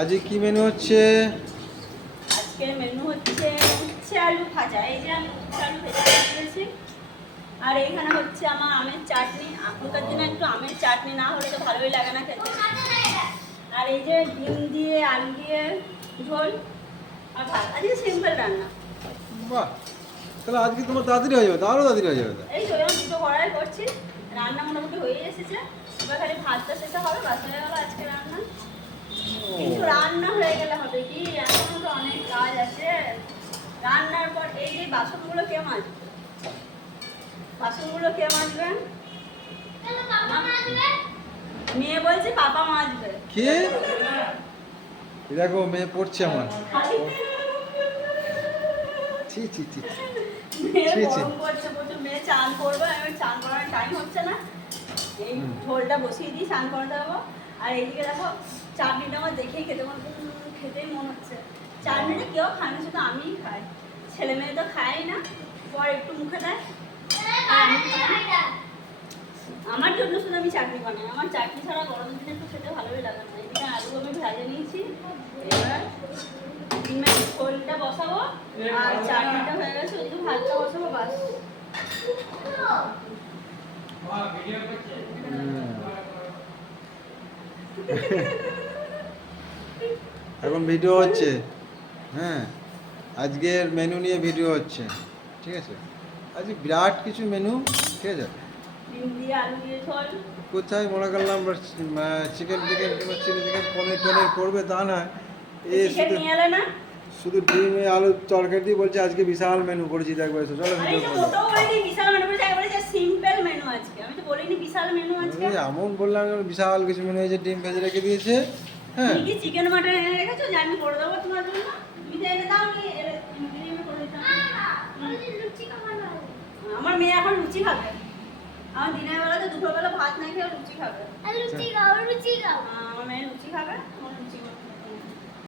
আজকে কি মেনু হচ্ছে? আজকে মেনু হচ্ছে উচ্ছে আলু ভাজা। এই যে আমি উচ্ছে আলু ভেজে দিয়েছি। আর এইখানে হচ্ছে আমার আমের চাটনি। এখনকার দিনে একটু আমের চাটনি না হলে তো ভালোই লাগে না খেতে। আর এই যে ডিম দিয়ে আলু দিয়ে ঝোল আর ভাত। আজকে সিম্পল রান্না। বাহ, তাহলে আজকে তোমার তাড়াতাড়ি হয়ে যাবে, আরও তাড়াতাড়ি হয়ে যাবে। এই তো এরকম দুটো কড়াই করছি। রান্না মোটামুটি হয়ে এসেছে। এবার খালি ভাতটা শেষে হবে, বাস হয়ে গেল আজকে রান্না। কিন্তু রান্না হয়ে গেলে হবে কি, এখনো তো অনেক কাজ আছে। রান্নার পর এই যে বাসনগুলো কে মাজবে? বাসনগুলো কে মাজবে? মেয়ে বলছে পাপা মাজবে। কে? এই দেখো মেয়ে পড়ছে আমার। ছি ছি ছি ছি। মেয়ে ছি, ছি। গরম করছে প্রচুর। মেয়ে চান করবে, আমি চান করার টাইম হচ্ছে না। এই ঝোলটা বসিয়ে দিই, চান করে দেবো। আর এইদিকে দেখো চাটনিটা আমার দেখেই খেতেই মন হচ্ছে। চাটনিটা কেউ খায় না, শুধু আমিই খাই। ছেলে মেয়ে তো খায় না, পর একটু মুখে দেয়। আর আমি খাই। আমার জন্য শুধু আমি চাটনি বানাই। আমার চাটনি ছাড়া গরম দিনে একটু খেতে ভালোই লাগে না। এদিকে আলু আমি ভেজে নিয়েছি। এবার ডিমের ঝোলটা বসাবো আর চাটনিটা হয়ে গেছে, শুধু ভাতটা বসাবো বাস। এখন ভিডিও হচ্ছে, হ্যাঁ, আজকের মেনু নিয়ে ভিডিও হচ্ছে, ঠিক আছে? আজকে বিরাট কিছু মেনু, ঠিক আছে? ডিম দিয়ে আলু দিয়ে ঝোল। কোথায় মনে করলাম চিকেন টিকেন কিংবা চিলি চিকেন পনির টনির করবে তা না, এ চিকেন শুধু নিয়ে এলে না? শুধু ডিমে আলুর তরকারি দিয়ে বলছে আজকে বিশাল মেনু করেছি, দেখবে চলো আমি ভিডিও তো করবো। মোটেও বলিনি বিশাল মেনু করেছি, একবারে যে সিম্পল মেনু আজকে। আমি তো বলিনি বিশাল মেনু আজকে। এমন বললাম বিশাল কিছু মেনু হয়েছে, ডিম ভেজে রেখে দিয়েছে, হ্যাঁ। তুমি কি চিকেন মাটন এনে রেখেছো যে আমি করে দেবো তোমার জন্য? তুমি তো এনে দাও, আমি করে দিতাম। আমার মেয়ে এখন লুচি খাবে। আমার দিনের বেলা তো দুপুরবেলা ভাত না খেয়ে লুচি খাবে। লুচি খাও। আমার মেয়ে লুচি খাবে, আমার লুচি করতে